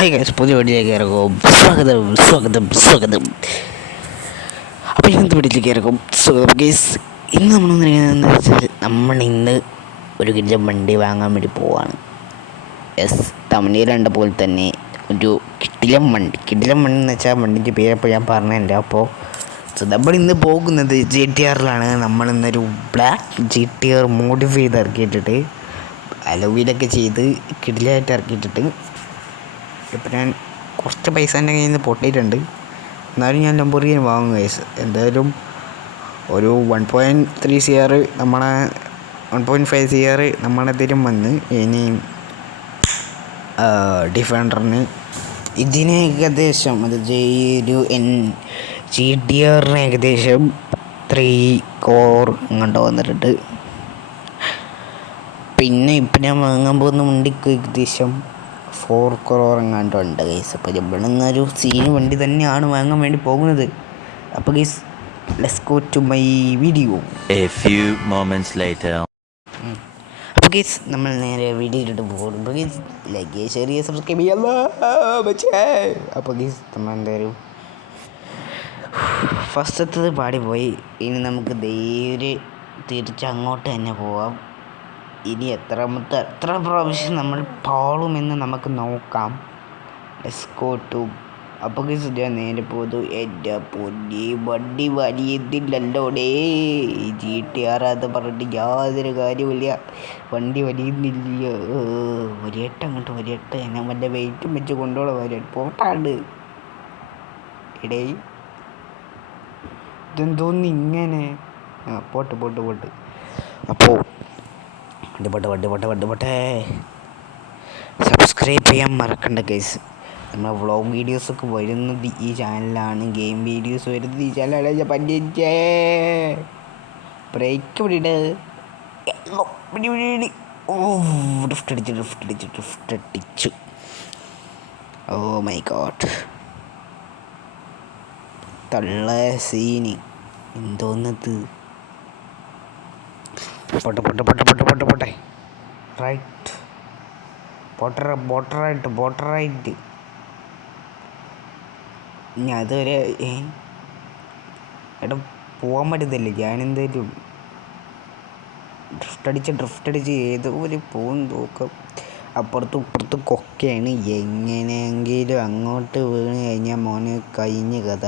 Hi guys, പുതിയ വീഡിയോയിലേക്ക് ഇറങ്ങും സ്വാഗതം സ്വാഗതം സ്വാഗതം. അപ്പോൾ ഇന്നത്തെ വീഡിയോയിലേക്ക് ഇറങ്ങും സ്വാഗതം ഗൈസ്. ഇന്ന് നമ്മൾ വന്നിരിക്കുന്നതെന്ന് വെച്ചാൽ ഇന്ന് ഒരു കിടിലൻ വണ്ടി വാങ്ങാൻ വേണ്ടി പോവാണ്. യെസ്, തമിഴിൽ കണ്ട പോലെ തന്നെ ഒരു കിടിലൻ വണ്ടി എന്ന് വെച്ചാൽ വണ്ടിൻ്റെ പേരപ്പോൾ ഞാൻ പറഞ്ഞില്ല. അപ്പോൾ നമ്മൾ ഇന്ന് പോകുന്നത് GTR-ലാണ്. നമ്മളിന്നൊരു ബ്ലാക്ക് GTR മോഡിഫൈ ചെയ്ത് ഇറക്കിയിട്ടിട്ട് അലോവിലൊക്കെ ചെയ്ത് കിടിലായിട്ട് ഇറക്കിയിട്ടിട്ട് ഇപ്പം ഞാൻ കുറച്ച് പൈസ എൻ്റെ കയ്യിൽ നിന്ന് പൊട്ടിയിട്ടുണ്ട്. എന്നാലും ഞാൻ ലംബോർഗിനി വാങ്ങും ഗൈസ്. എന്തായാലും ഒരു 1.3 CR നമ്മളെ 1.5 CR നമ്മളെന്തെങ്കിലും വന്ന് ഇനി ഡിഫൻഡറിന് ഇതിന് ഏകദേശം അത് GTR-ന് ഏകദേശം 3 crore അങ്ങോട്ട് വന്നിട്ടുണ്ട്. പിന്നെ ഇപ്പം ഞാൻ വാങ്ങാൻ പോകുന്ന വണ്ടിക്ക് ഏകദേശം 4 crore എങ്ങാണ്ടുണ്ട് ഗൈസ്. അപ്പോൾ ഇവിടുന്നൊരു സീന് വണ്ടി തന്നെയാണ് വാങ്ങാൻ വേണ്ടി പോകുന്നത്. അപ്പോൾ guys, let's go to my video. അപ്പോൾ ഗൈസ്, നമ്മൾ നേരെ വീഡിയോയിലോട്ട് പോകുമ്പോൾ ഗൈസ് ലൈക്ക് ഷെയർ ചെയ്യുക, സബ്സ്ക്രൈബ് ചെയ്യുക. അപ്പോൾ ഗൈസ്, നമ്മൾ എന്തായാലും ഫസ്റ്റത്തത് പാടിപ്പോയി. ഇനി നമുക്ക് ധൈര്യം തിരിച്ചങ്ങോട്ട് തന്നെ പോവാം. ഇനി എത്ര പ്രാവശ്യം നമ്മൾ പാളുമെന്ന് നമുക്ക് നോക്കാം. Let's go to. അപ്പോൾ ഞാൻ നേരെ പോതു. എൻ്റെ പൊന്നി വണ്ടി വലിയുന്നില്ലല്ലോടേ. GTR അത് പറഞ്ഞിട്ട് യാതൊരു കാര്യമില്ല, വണ്ടി വലിയുന്നില്ല. വരിയട്ടെ ഞാൻ വല്ല വെയിറ്റും വെച്ച് കൊണ്ടുപോകണം. പോട്ടാണ്ട് ഇടേ, ഇതെന്തോന്ന് ഇങ്ങനെ. പോട്ട് അപ്പോൾ വണ്ടി സബ്സ്ക്രൈബ് ചെയ്യാൻ മറക്കണ്ട ഗൈസ്. നമ്മളെ വ്ളോഗ് വീഡിയോസൊക്കെ വരുന്നത് ഈ ചാനലാണ്, ഗെയിം വീഡിയോസ് വരുന്നത് ഈ ചാനലാണ്. പറ്റിച്ചേ ബ്രേക്ക് പിടിയിട്ട് ഡ്രിഫ്റ്റ് അടിച്ചു. ഓ മൈ ഗോഡ്, തള്ള സീന് എന്തോന്നത്. പോട്ടെ റൈറ്റ്, ബോട്ടറായിട്ട് ഇനി അതുവരെ എടാ പോകാൻ പറ്റുന്നില്ല. ഞാനെന്തായാലും ഡ്രിഫ്റ്റ് അടിച്ച് ഏതോ ഒരു പോകും നോക്കാം. അപ്പുറത്തും ഇപ്പുറത്തും കൊക്കയാണ്. എങ്ങനെയെങ്കിലും അങ്ങോട്ട് വീണ് കഴിഞ്ഞാൽ മോനെ കഴിഞ്ഞ കഥ.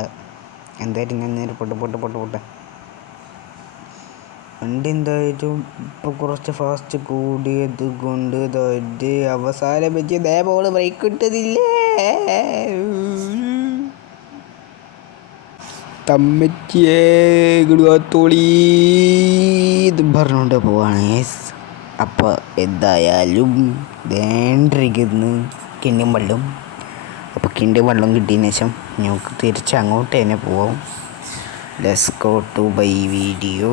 എന്തായാലും ഞാൻ നേരെ പോട്ടെ. വണ്ടി എന്തായാലും ഇപ്പോൾ കുറച്ച് ഫാസ്റ്റ് കൂടിയത് കൊണ്ട് അവസാനം വെച്ച് ദേവോള് ബ്രേക്ക് ഇട്ടതില്ലേ. തമ്മച്ചിയേ ഗുളുവാത്തോളി ഇത് പറഞ്ഞുകൊണ്ട് പോവാണ്. അപ്പോൾ എന്തായാലും വേണ്ടിരിക്കുന്നു കിണ്ടിയും വെള്ളം. അപ്പോൾ കിണ്ടിയും വെള്ളം കിട്ടിയതിന് ശേഷം നമുക്ക് തിരിച്ച് അങ്ങോട്ട് തന്നെ പോവാം. Let's go to my video.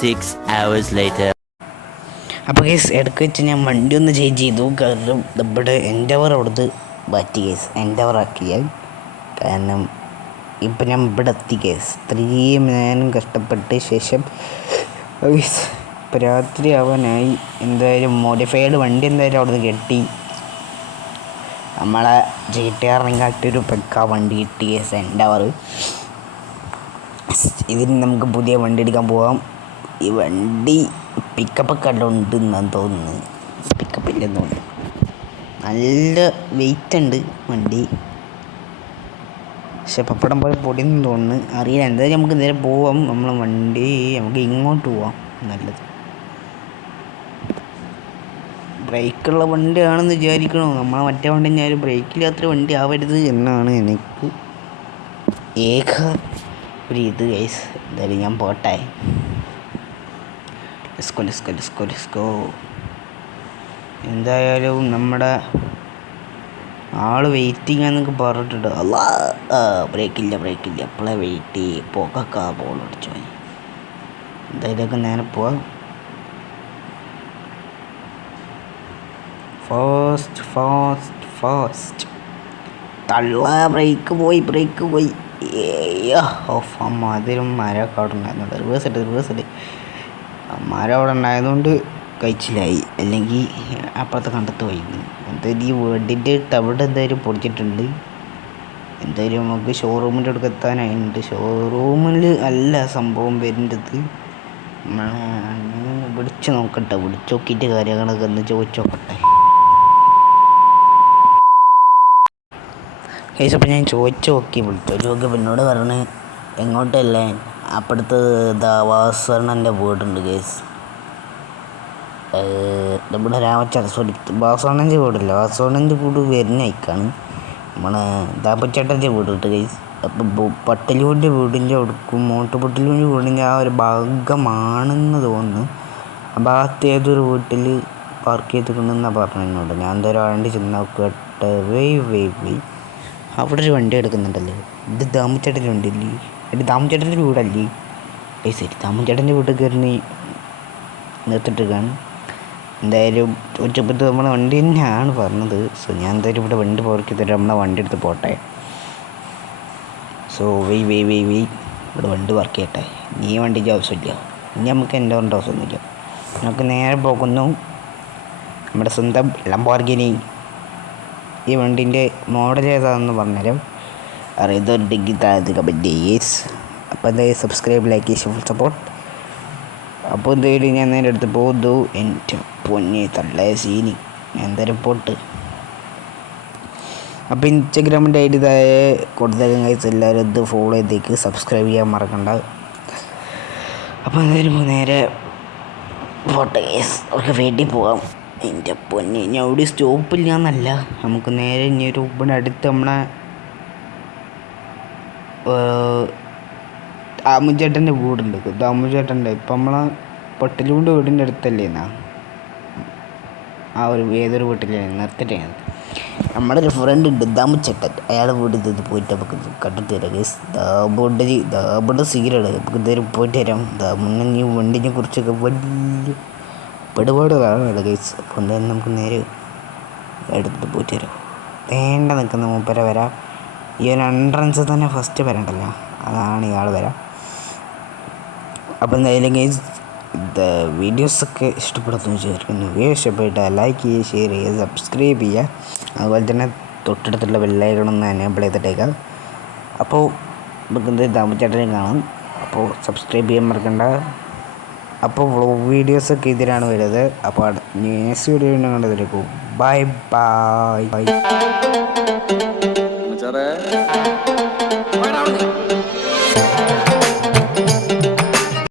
6 hours later. അപ്പോൾ കേസ് ഇടയ്ക്ക് വെച്ച് ഞാൻ വണ്ടി ഒന്ന് ചേഞ്ച് ചെയ്തു. കാരണം നമ്മുടെ എൻഡവർ അവിടുന്ന് മാറ്റി കേസ്, എൻഡവർ ആക്കിയാൽ. കാരണം ഇപ്പം ഞാൻ ഇവിടെ എത്തി കേസ്. ഇത്രയും നേരം കഷ്ടപ്പെട്ട ശേഷം ഇപ്പം രാത്രി ആവാനായി. എന്തായാലും മോഡിഫൈഡ് വണ്ടി എന്തായാലും അവിടുന്ന് കെട്ടി. നമ്മളെ GTR-നെക്കാട്ടൊരു പെക്ക വണ്ടി കിട്ടി കേസ്, എൻഡവർ. ഇതിന് നമുക്ക് പുതിയ വണ്ടി എടുക്കാൻ പോവാം. ഈ വണ്ടി പിക്കപ്പൊക്കെ എല്ലാം ഉണ്ടെന്നാണ് തോന്നുന്നത്. പിക്കപ്പില്ലെന്ന് തോന്നുന്നു. നല്ല വെയിറ്റ് ഉണ്ട് വണ്ടി, പക്ഷെ പപ്പടം പോലെ പൊടിയെന്ന് തോന്നുന്നു, അറിയില്ല. എന്തായാലും നമുക്ക് നേരെ പോവാം. നമ്മളെ വണ്ടി നമുക്ക് ഇങ്ങോട്ട് പോവാം നല്ലത്. ബ്രേക്കുള്ള വണ്ടിയാണെന്ന് വിചാരിക്കണോ? നമ്മളെ മറ്റേ വണ്ടി ഞാൻ ബ്രേക്കില്ലാത്തൊരു വണ്ടി ആവരുത് എന്നാണ് എനിക്ക് ഏക ഒരു ഇത് ഗൈസ്. എന്തായാലും ഞാൻ പോട്ടെ. Let's go. എന്തായാലും നമ്മുടെ ആള് വെയിറ്റിംഗ് എന്നൊക്കെ പറഞ്ഞിട്ടുണ്ട്. അല്ലാ, ബ്രേക്കില്ല. എപ്പോഴാണ് വെയിറ്റ് പോക്കൊക്കെ ബോളടിച്ചു. എന്തായാലും നേരെ പോവാം. ഫാസ്റ്റ് തള്ള. ബ്രേക്ക് പോയി. അതിലും മരമൊക്കെ അവിടെ ഉണ്ടായിരുന്നു. റിവേഴ്സ് ഇട്ട് മരം അവിടെ ഉണ്ടായതുകൊണ്ട് കഴിച്ചിലായി, അല്ലെങ്കിൽ അപ്പുറത്തെ കണ്ടത്ത് പോയി. എന്തായാലും ഈ വീടിൻ്റെ തവിട് എന്തായാലും പൊടിച്ചിട്ടുണ്ട്. എന്തായാലും നമുക്ക് ഷോറൂമിൻ്റെ അടുത്ത് എത്താനായിട്ടുണ്ട്. ഷോറൂമിൽ അല്ല സംഭവം വരേണ്ടത്. വിളിച്ച് നോക്കട്ടെ, വിളിച്ച് നോക്കിയിട്ട് കാര്യങ്ങളൊക്കെ ഒന്ന് ചോദിച്ചു നോക്കട്ടെ. കേസ് അപ്പം ഞാൻ ചോദിച്ചു നോക്കി, വിളിച്ചു നോക്കി. എന്നോട് പറഞ്ഞ് എങ്ങോട്ടല്ലേ, അപ്പുറത്ത് വാസണ്ണൻ്റെ വീടുണ്ട് കേസ്. നമ്മുടെ വാസവണ്ണൻ്റെ വീടില്ല, വാസവണ്ണൻ്റെ വീട് വരുന്നേക്കാണ് നമ്മളെ ദാപ്പച്ചേട്ടൻ്റെ വീട് കിട്ടും കേസ്. അപ്പം പട്ടലൂൻ്റെ വീടിൻ്റെ അടുക്കും മോട്ടുപൊട്ടലൂൻ്റെ വീടിൻ്റെ ആ ഒരു ഭാഗമാണെന്ന് തോന്നുന്നു. ആ ഭാഗത്ത് ഏതൊരു വീട്ടിൽ പാർക്ക് ചെയ്തിട്ടുണ്ടെന്നാണ് പറഞ്ഞു എന്നോട്. ഞാൻ എന്തായാലും വണ്ടി ചെന്ന് നോക്കട്ടെ. വെയ് അവിടെ ഒരു വണ്ടി എടുക്കുന്നുണ്ടല്ലോ. ഇത് ദാമച്ചേട്ടൻ്റെ വണ്ടിയല്ലേ? ഇത് ദാമച്ചേട്ടൻ്റെ വീടല്ലേ? ശരി, ദാമച്ചേട്ടൻ്റെ വീട്ടിൽ കയറി നിർത്തിട്ട് കാണും. എന്തായാലും ചോദിച്ചപ്പോൾ നമ്മളെ വണ്ടി തന്നെയാണ് പറഞ്ഞത്. സോ ഞാൻ എന്തായാലും ഇവിടെ വണ്ടി പാർക്ക് ചെയ്തിട്ട് നമ്മളെ വണ്ടി എടുത്ത് പോട്ടെ. സോ വെയ് ഇവിടെ വണ്ടി പാർക്ക് ചെയ്യട്ടെ. നീ വണ്ടിക്ക് ആവശ്യമില്ല, ഇനി നമുക്ക് എൻ്റെ കൊണ്ട് ആവശ്യമൊന്നുമില്ല. നമുക്ക് നേരെ പോകുന്നു നമ്മുടെ സ്വന്തം ലംബോർഗിനി. ഈ വണ്ടീൻ്റെ മോഡൽ ഏതാണെന്ന് പറഞ്ഞുതരാം. അറിയാത്തൊരു ഡിഗ്രി താഴത്ത് കമൻറ്റ് യെസ്. അപ്പോൾ എന്തായാലും സബ്സ്ക്രൈബ്, ലൈക്ക്, ഫുൾ സപ്പോർട്ട്. അപ്പോൾ എന്തായാലും ഞാൻ നേരെ അടുത്ത് പോകുന്നു. എൻ്റെ പൊന്നെ തള്ളേ സീനി, ഞാൻ എന്തായാലും പോട്ട്. അപ്പോൾ ഇൻസ്റ്റഗ്രാമിൻ്റെ ഐഡി താഴെ കൊടുത്തേക്കും ഗൈസ്. എല്ലാവരും ഇത് ഫോളോ ചെയ്തേക്ക്, സബ്സ്ക്രൈബ് ചെയ്യാൻ മറക്കണ്ട. അപ്പോൾ എന്തായാലും നേരെ പോട്ടെ ഗൈസ്, അവർക്ക് വേണ്ടി പോകാം. എൻ്റെ പൊന്നെ, ഞാൻ അവിടെ സ്റ്റോപ്പില്ല എന്നല്ല, നമുക്ക് നേരെ ഇനി ഒരു ഇവിടെ അടുത്ത് നമ്മളെ ദാമുചേട്ടൻ്റെ വീടുണ്ട്. ദാമുചേട്ടൻ്റെ ഇപ്പം നമ്മളെ പൊട്ടലൂൻ്റെ വീടിൻ്റെ അടുത്തല്ലേ എന്നാ ആ ഒരു ഏതൊരു വീട്ടിലേ നിർത്തിട്ടേ. നമ്മുടെ ഒരു ഫ്രണ്ട് ഉണ്ട് ദാമുചേട്ടൻ, അയാളെ വീട്ടിൽ ഇത് പോയിട്ട് നമുക്ക് കണ്ടിട്ട് തരാം ഗൈസ്. ദാബുടെ സീരാണ്, നമുക്ക് ഇതുവരെ പോയിട്ട് തരാം. ദാമുന്നെ ഈ വണ്ടിനെ കുറിച്ചൊക്കെ വലിയ ഒരുപാട് കാണുന്നുണ്ട് ഗൈസ്. അപ്പോൾ എന്തായാലും നമുക്ക് നേരെ എടുത്തിട്ട് പോയിട്ട് തരാം. വേണ്ട നിൽക്കുന്ന മൂപ്പര വരാം. ഈ ഒരു എൻട്രൻസ് തന്നെ ഫസ്റ്റ് വരണ്ടല്ലോ, അതാണ് ഇയാൾ വരാം. അപ്പോൾ എന്തായാലും ഗൈസ് വീഡിയോസൊക്കെ ഇഷ്ടപ്പെടുന്നു വിചാരിക്കുന്നു. വീഡിയോ ഇഷ്ടപ്പെട്ടാൽ ലൈക്ക് ചെയ്യുക, ഷെയർ ചെയ്യുക, സബ്സ്ക്രൈബ് ചെയ്യുക. അതുപോലെ തന്നെ തൊട്ടടുത്തുള്ള ബെല്ലൈക്കണൊന്ന് എനേബിൾ ചെയ്തിട്ടേക്കാം. അപ്പോൾ നമുക്ക് എന്തായാലും ദാമച്ചേട്ടനെ കാണാം. അപ്പോൾ സബ്സ്ക്രൈബ് ചെയ്യാൻ മറക്കണ്ട. അപ്പോൾ വീഡിയോസൊക്കെ ഇതിലാണ് വരുന്നത്. അപ്പോൾ നെക്സ്റ്റ് വീഡിയോ കണ്ടതിലേക്കും ബൈ ബൈ.